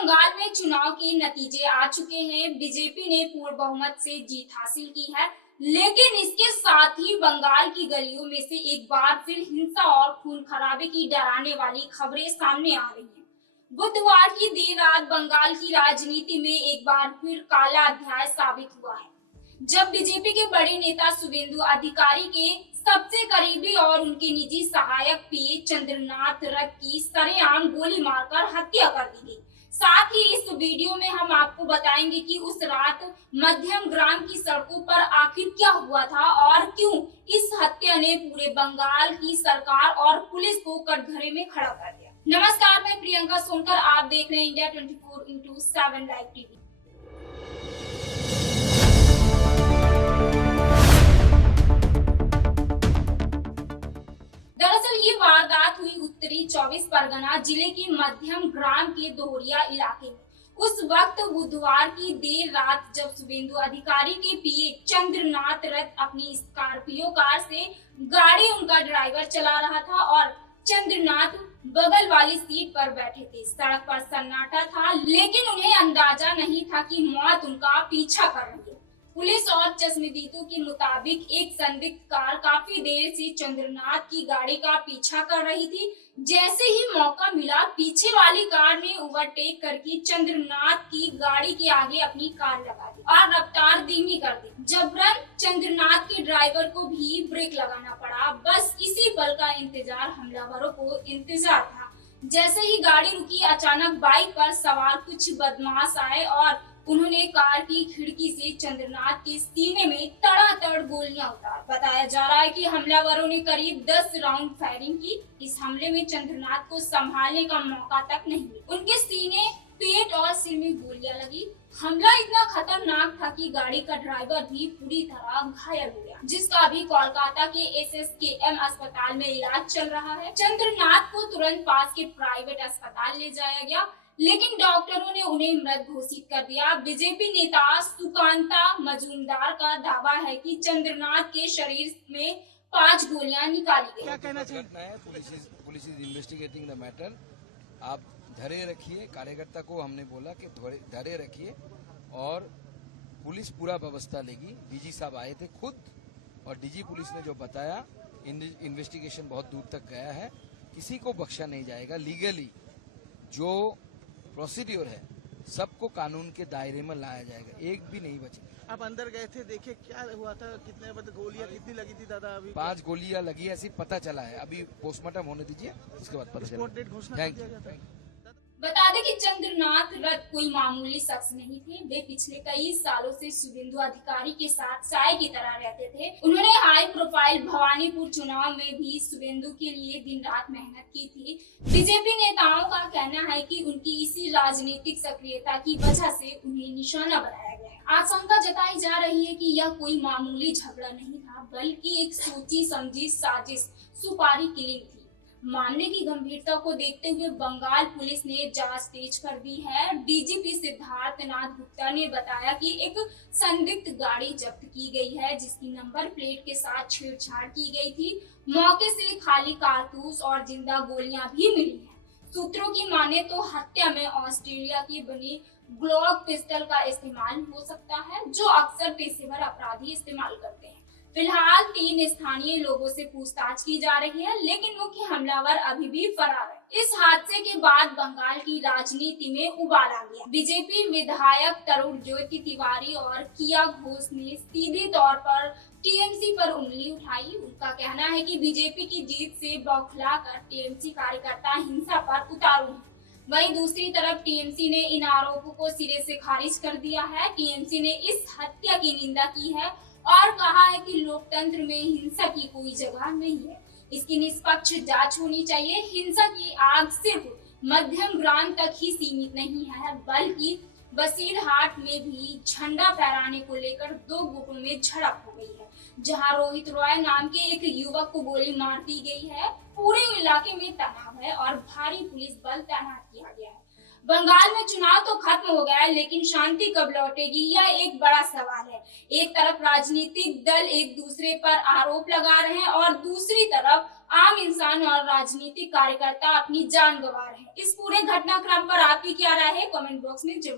बंगाल में चुनाव के नतीजे आ चुके हैं। बीजेपी ने पूर्ण बहुमत से जीत हासिल की है, लेकिन इसके साथ ही बंगाल की गलियों में से एक बार फिर हिंसा और खून खराबे की डराने वाली खबरें सामने आ रही हैं। बुधवार की देर रात बंगाल की राजनीति में एक बार फिर काला अध्याय साबित हुआ है, जब बीजेपी के बड़े नेता शुभेंदु अधिकारी के सबसे करीबी और उनके निजी सहायक पीए चंद्रनाथ रथ की सरेआम गोली मारकर हत्या कर दी गई। साथ ही इस वीडियो में हम आपको बताएंगे कि उस रात मध्यम ग्राम की सड़कों पर आखिर क्या हुआ था और क्यों इस हत्या ने पूरे बंगाल की सरकार और पुलिस को कटघरे में खड़ा कर दिया। नमस्कार, मैं प्रियंका सोनकर, आप देख रहे हैं इंडिया 24x7 लाइव टीवी। दरअसल ये वारदात हुई उत्तरी 24 परगना जिले के मध्यम ग्राम के दोहरिया इलाके में। उस वक्त बुधवार की देर रात जब शुभेंदु अधिकारी के पीए चंद्रनाथ रथ अपनी स्कॉर्पियो कार से गाड़ी उनका ड्राइवर चला रहा था और चंद्रनाथ बगल वाली सीट पर बैठे थे। सड़क पर सन्नाटा था, लेकिन उन्हें अंदाजा नहीं था कि मौत उनका पीछा कर रही है। पुलिस और चश्मदीदों के मुताबिक एक संदिग्ध कार काफी देर से चंद्रनाथ की गाड़ी का पीछा कर रही थी। जैसे ही मौका मिला, पीछे वाली कार ने ओवरटेक करके चंद्रनाथ की गाड़ी के आगे अपनी कार लगा दी और रफ्तार धीमी कर दी। जबरन चंद्रनाथ के ड्राइवर को भी ब्रेक लगाना पड़ा। बस इसी पल का इंतजार हमलावरों को इंतजार था। जैसे ही गाड़ी रुकी, अचानक बाइक पर सवार कुछ बदमाश आए और उन्होंने कार की खिड़की से चंद्रनाथ के सीने में तड़ातड़ गोलियां उतार। बताया जा रहा है कि हमलावरों ने करीब 10 राउंड फायरिंग की। इस हमले में चंद्रनाथ को संभालने का मौका तक नहीं मिला। उनके सीने, पेट और सिर में गोलियां लगी। हमला इतना खतरनाक था कि गाड़ी का ड्राइवर भी पूरी तरह घायल हो गया, जिसका अभी कोलकाता के SSKM अस्पताल में इलाज चल रहा है। चंद्रनाथ को तुरंत पास के प्राइवेट अस्पताल ले जाया गया, लेकिन डॉक्टरों ने उन्हें मृत घोषित कर दिया। बीजेपी नेता सुकांता मजूमदार का दावा है कि चंद्रनाथ के शरीर में 5 गोलियां निकाली गई। क्या कहना चाहिए? Police is investigating the matter. आप धैर्य रखिए। कार्यकर्ता को हमने बोला कि धैर्य रखिए और पुलिस पूरा व्यवस्था लेगी। डीजी साहब आए थे खुद और डीजी पुलिस ने जो बताया, इन्वेस्टिगेशन बहुत दूर तक गया है। किसी को बख्शा नहीं जाएगा। लीगली जो प्रोसीड्योर है सबको कानून के दायरे में लाया जाएगा, एक भी नहीं बचे। आप अंदर गए थे, देखे क्या हुआ था? कितने गोलियां कितनी लगी थी दादा? अभी 5 गोलियां लगी ऐसी पता चला है। अभी पोस्टमार्टम होने दीजिए, उसके बाद पता चलेगा। Thank you. बता दें कि चंद्रनाथ रथ कोई मामूली शख्स नहीं थे। वे पिछले कई सालों से शुभेंदु अधिकारी के साथ साए की तरह रहते थे। उन्होंने हाई प्रोफाइल भवानीपुर चुनाव में भी शुभेंदु के लिए दिन रात मेहनत की थी। बीजेपी नेताओं का कहना है कि उनकी इसी राजनीतिक सक्रियता की वजह से उन्हें निशाना बनाया गया है। आशंका जताई जा रही है कि यह कोई मामूली झगड़ा नहीं था, बल्कि एक सोची समझी साजिश, सुपारी किलिंग थी। मामले की गंभीरता को देखते हुए बंगाल पुलिस ने जांच तेज कर दी है। डीजीपी सिद्धार्थ नाथ गुप्ता ने बताया कि एक संदिग्ध गाड़ी जब्त की गई है, जिसकी नंबर प्लेट के साथ छेड़छाड़ की गई थी। मौके से खाली कारतूस और जिंदा गोलियां भी मिली हैं। सूत्रों की माने तो हत्या में ऑस्ट्रेलिया की बनी ग्लॉक पिस्टल का इस्तेमाल हो सकता है, जो अक्सर पेशेवर अपराधी इस्तेमाल करते हैं। फिलहाल 3 स्थानीय लोगों से पूछताछ की जा रही है, लेकिन मुख्य हमलावर अभी भी फरार है। इस हादसे के बाद बंगाल की राजनीति में उबाल आ गया। बीजेपी विधायक तरुण ज्योति तिवारी और किया घोष ने सीधे तौर पर टीएमसी पर उंगली उठाई। उनका कहना है कि बीजेपी की जीत से बौखलाकर टीएमसी कार्यकर्ता हिंसा पर उतारू हैं। वहीं दूसरी तरफ टीएमसी ने इन आरोपों को सिरे से खारिज कर दिया है। टीएमसी ने इस हत्या की निंदा की है और कहा है कि लोकतंत्र में हिंसा की कोई जगह नहीं है। इसकी निष्पक्ष जांच होनी चाहिए। हिंसा की आग सिर्फ मध्यम ग्राम तक ही सीमित नहीं है, बल्कि बसीरहाट में भी झंडा फहराने को लेकर 2 गुटों में झड़प हो गई है, जहां रोहित रॉय नाम के एक युवक को गोली मार दी गई है। पूरे इलाके में तनाव है और भारी पुलिस बल तैनात किया गया है। बंगाल में चुनाव तो खत्म हो गया है, लेकिन शांति कब लौटेगी, यह एक बड़ा सवाल है। एक तरफ राजनीतिक दल एक दूसरे पर आरोप लगा रहे हैं और दूसरी तरफ आम इंसान और राजनीतिक कार्यकर्ता अपनी जान गंवा रहे हैं। इस पूरे घटनाक्रम पर आपकी क्या राय है, कमेंट बॉक्स में जरूर